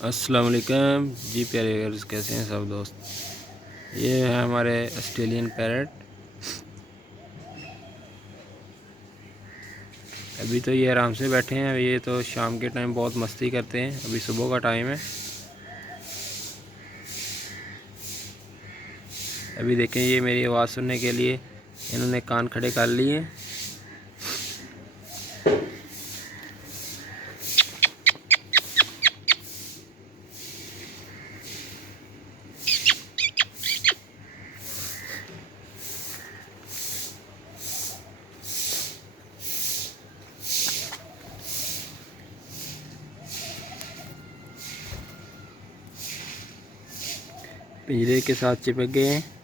अस्सलाम वालेकुम जी प्यारे व्यूअर्स, कैसे हैं सब दोस्त। ये है हमारे ऑस्ट्रेलियन पैरट। अभी तो ये आराम से बैठे हैं। ये तो शाम के टाइम बहुत मस्ती करते हैं। अभी सुबह का टाइम है। अभी देखें, ये मेरी आवाज़ सुनने के लिए इन्होंने कान खड़े कर लिए हैं। पिंजरे के साथ चिपक गए हैं।